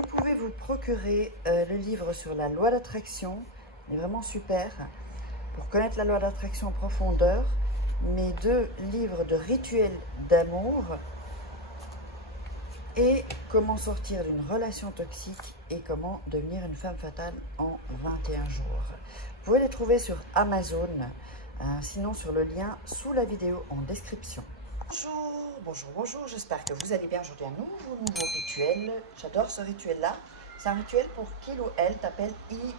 Vous pouvez vous procurer le livre sur la loi d'attraction, il est vraiment super, pour connaître la loi d'attraction en profondeur, mes 2 livres de rituels d'amour et comment sortir d'une relation toxique et comment devenir une femme fatale en 21 jours. Vous pouvez les trouver sur Amazon, sinon sur le lien sous la vidéo en description. Bonjour, j'espère que vous allez bien. Aujourd'hui un nouveau rituel. J'adore ce rituel-là. C'est un rituel pour qu'il ou elle t'appelle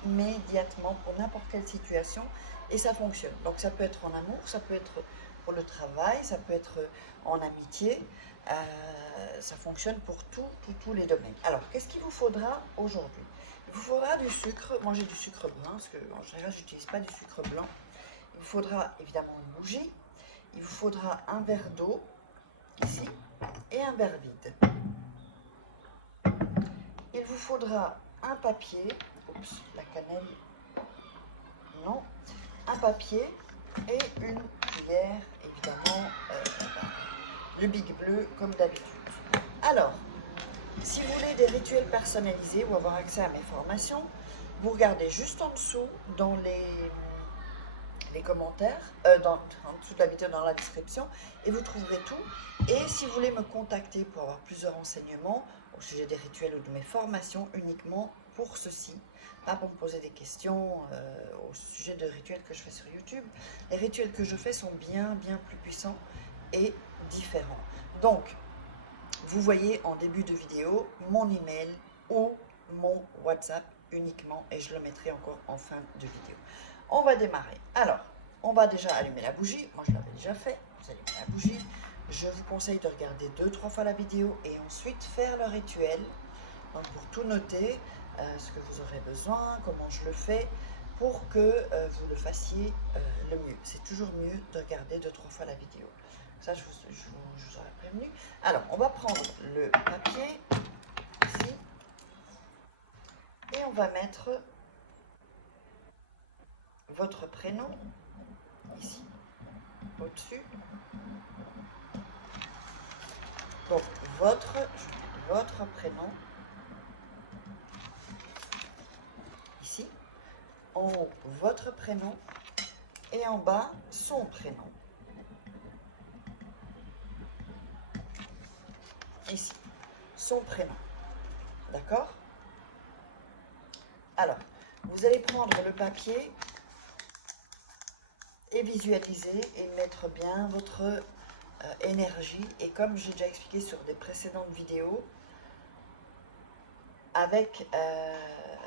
immédiatement pour n'importe quelle situation et ça fonctionne. Donc ça peut être en amour, ça peut être pour le travail, ça peut être en amitié. Ça fonctionne pour tous les domaines. Alors, qu'est-ce qu'il vous faudra aujourd'hui? Il vous faudra du sucre. Moi j'ai du sucre brun parce qu'en général je n'utilise pas du sucre blanc. Il vous faudra évidemment une bougie. Il vous faudra un verre d'eau, ici, et un verre vide. Il vous faudra un papier, oups, la cannelle, non, un papier et une cuillère, évidemment, le Big Bleu, comme d'habitude. Alors, si vous voulez des rituels personnalisés ou avoir accès à mes formations, vous regardez juste en dessous dans les commentaires, en dessous de la vidéo dans la description, et vous trouverez tout. Et si vous voulez me contacter pour avoir plusieurs renseignements au sujet des rituels ou de mes formations, uniquement pour ceci, pas pour me poser des questions au sujet de rituels que je fais sur YouTube. Les rituels que je fais sont bien plus puissants et différents. Donc, vous voyez en début de vidéo mon email ou mon WhatsApp uniquement, et je le mettrai encore en fin de vidéo. On va démarrer. Alors, on va déjà allumer la bougie. Moi, je l'avais déjà fait. Vous allumez la bougie. Je vous conseille de regarder 2-3 fois la vidéo et ensuite faire le rituel. Donc, pour tout noter, ce que vous aurez besoin, comment je le fais, pour que vous le fassiez le mieux. C'est toujours mieux de regarder 2-3 fois la vidéo. Ça, je vous aurais prévenu. Alors, on va prendre le papier, ici, et on va mettre votre prénom, ici, au-dessus. Donc, votre prénom, ici. En haut, votre prénom. Et en bas, son prénom. Ici, son prénom. D'accord? Alors, vous allez prendre le papier et visualiser et mettre bien votre énergie. Et comme j'ai déjà expliqué sur des précédentes vidéos, avec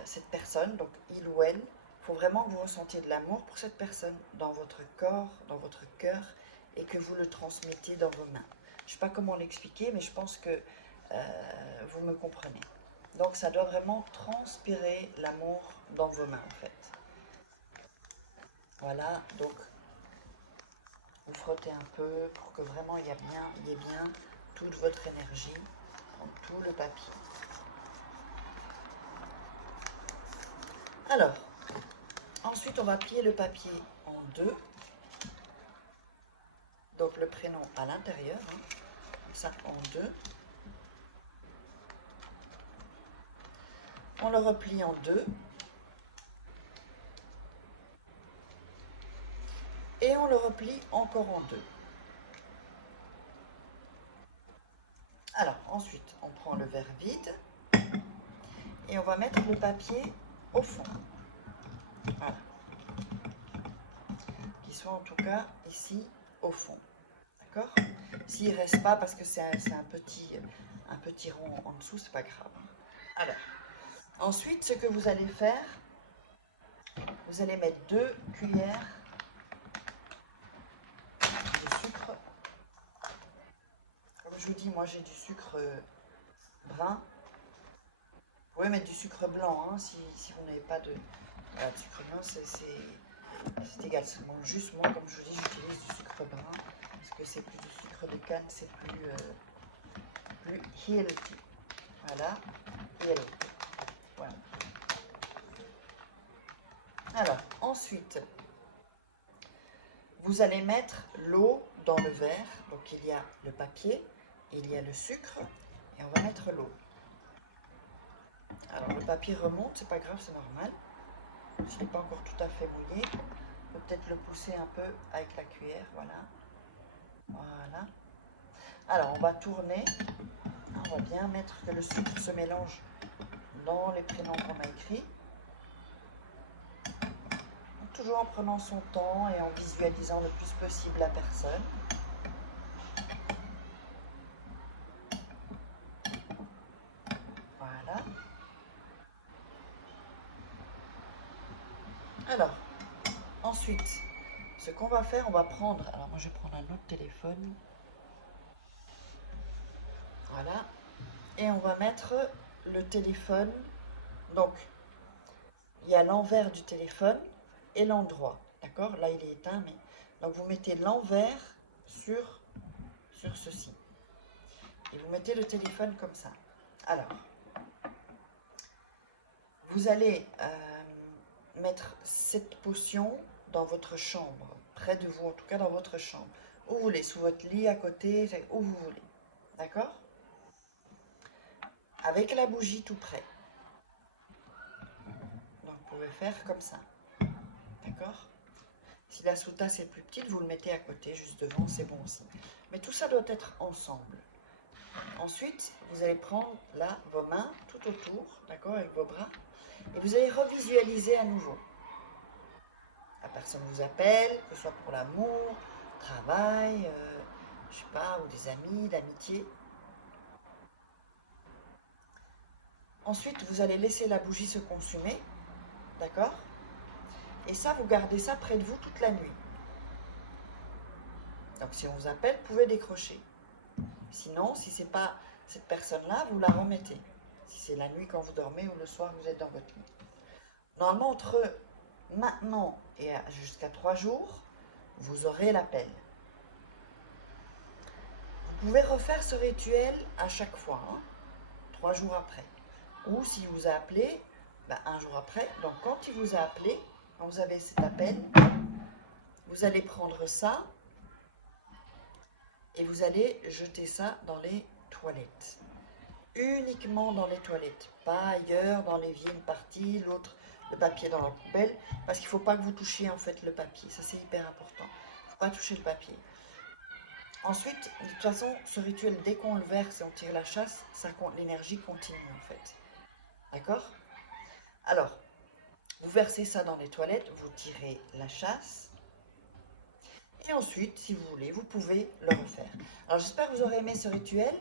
cette personne, donc il ou elle, il faut vraiment que vous ressentiez de l'amour pour cette personne dans votre corps, dans votre cœur, et que vous le transmettiez dans vos mains. Je ne sais pas comment l'expliquer, mais je pense que vous me comprenez. Donc ça doit vraiment transpirer l'amour dans vos mains en fait. Voilà, donc vous frottez un peu pour que vraiment il y ait bien toute votre énergie dans tout le papier. Alors, ensuite on va plier le papier en 2. Donc le prénom à l'intérieur, ça en 2. On le replie en 2. Et on le replie encore en 2. Alors, ensuite, on prend le verre vide et on va mettre le papier au fond. Voilà. Qu'il soit en tout cas ici au fond. D'accord? S'il ne reste pas parce que c'est un petit rond en dessous, c'est pas grave. Alors, ensuite, ce que vous allez faire, vous allez mettre 2 cuillères de sucre. Comme je vous dis, moi j'ai du sucre brun. Vous pouvez mettre du sucre blanc si vous n'avez pas de sucre blanc, c'est égal. Juste moi, comme je vous dis, j'utilise du sucre brun parce que c'est plus du sucre de canne, c'est plus healthy. Voilà, healthy. Voilà. Alors, ensuite, vous allez mettre l'eau dans le verre. Donc, il y a le papier, il y a le sucre et on va mettre l'eau. Alors le papier remonte, c'est pas grave, c'est normal. Je n'est pas encore tout à fait mouillé. On peut peut-être le pousser un peu avec la cuillère, voilà. Voilà. Alors on va tourner. On va bien mettre que le sucre se mélange dans les prénoms qu'on a écrits. Toujours en prenant son temps et en visualisant le plus possible la personne. Voilà. Alors, ensuite, ce qu'on va faire, on va prendre... Alors moi, je vais prendre un autre téléphone. Voilà. Et on va mettre le téléphone. Donc, il y a l'envers du téléphone et l'endroit. D'accord? Là, il est éteint, mais... Donc, vous mettez l'envers sur ceci. Et vous mettez le téléphone comme ça. Alors, vous allez mettre cette potion dans votre chambre, près de vous, en tout cas dans votre chambre. Où vous voulez, sous votre lit, à côté, où vous voulez. D'accord? Avec la bougie tout près. Donc, vous pouvez faire comme ça. D'accord? Si la sous-tasse est plus petite, vous le mettez à côté, juste devant, c'est bon aussi. Mais tout ça doit être ensemble. Ensuite, vous allez prendre là vos mains tout autour, d'accord, avec vos bras, et vous allez revisualiser à nouveau. La personne vous appelle, que ce soit pour l'amour, travail, je sais pas, ou des amis, l'amitié. Ensuite, vous allez laisser la bougie se consumer, d'accord? Et ça, vous gardez ça près de vous toute la nuit. Donc, si on vous appelle, vous pouvez décrocher. Sinon, si ce n'est pas cette personne-là, vous la remettez. Si c'est la nuit quand vous dormez ou le soir, vous êtes dans votre lit. Normalement, entre maintenant et jusqu'à 3 jours, vous aurez l'appel. Vous pouvez refaire ce rituel à chaque fois, 3 jours après. Ou s'il vous a appelé, un jour après. Donc, quand il vous a appelé, quand vous avez cet appel, vous allez prendre ça et vous allez jeter ça dans les toilettes. Uniquement dans les toilettes, pas ailleurs, dans les vieilles parties, l'autre, le papier dans la poubelle, parce qu'il ne faut pas que vous touchiez en fait le papier, ça c'est hyper important. Il ne faut pas toucher le papier. Ensuite, de toute façon, ce rituel, dès qu'on le verse et on tire la chasse, l'énergie continue en fait. D'accord? Alors, vous versez ça dans les toilettes, vous tirez la chasse. Et ensuite, si vous voulez, vous pouvez le refaire. Alors, j'espère que vous aurez aimé ce rituel.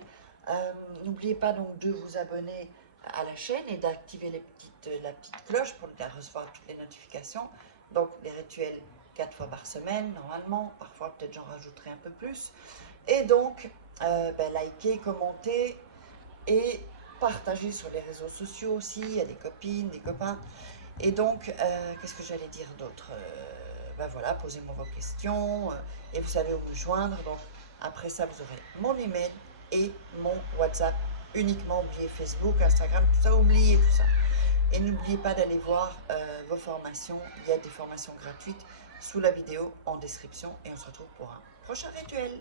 N'oubliez pas donc de vous abonner à la chaîne et d'activer la petite cloche pour recevoir toutes les notifications. Donc, les rituels 4 fois par semaine, normalement. Parfois, peut-être j'en rajouterai un peu plus. Et donc, likez, commentez et partagez sur les réseaux sociaux aussi. Il y a des copines, des copains. Et donc, qu'est-ce que j'allais dire d'autre? Voilà, posez-moi vos questions et vous savez où me joindre. Donc, après ça, vous aurez mon email et mon WhatsApp. Uniquement, oubliez Facebook, Instagram, tout ça, oubliez tout ça. Et n'oubliez pas d'aller voir vos formations. Il y a des formations gratuites sous la vidéo en description. Et on se retrouve pour un prochain rituel.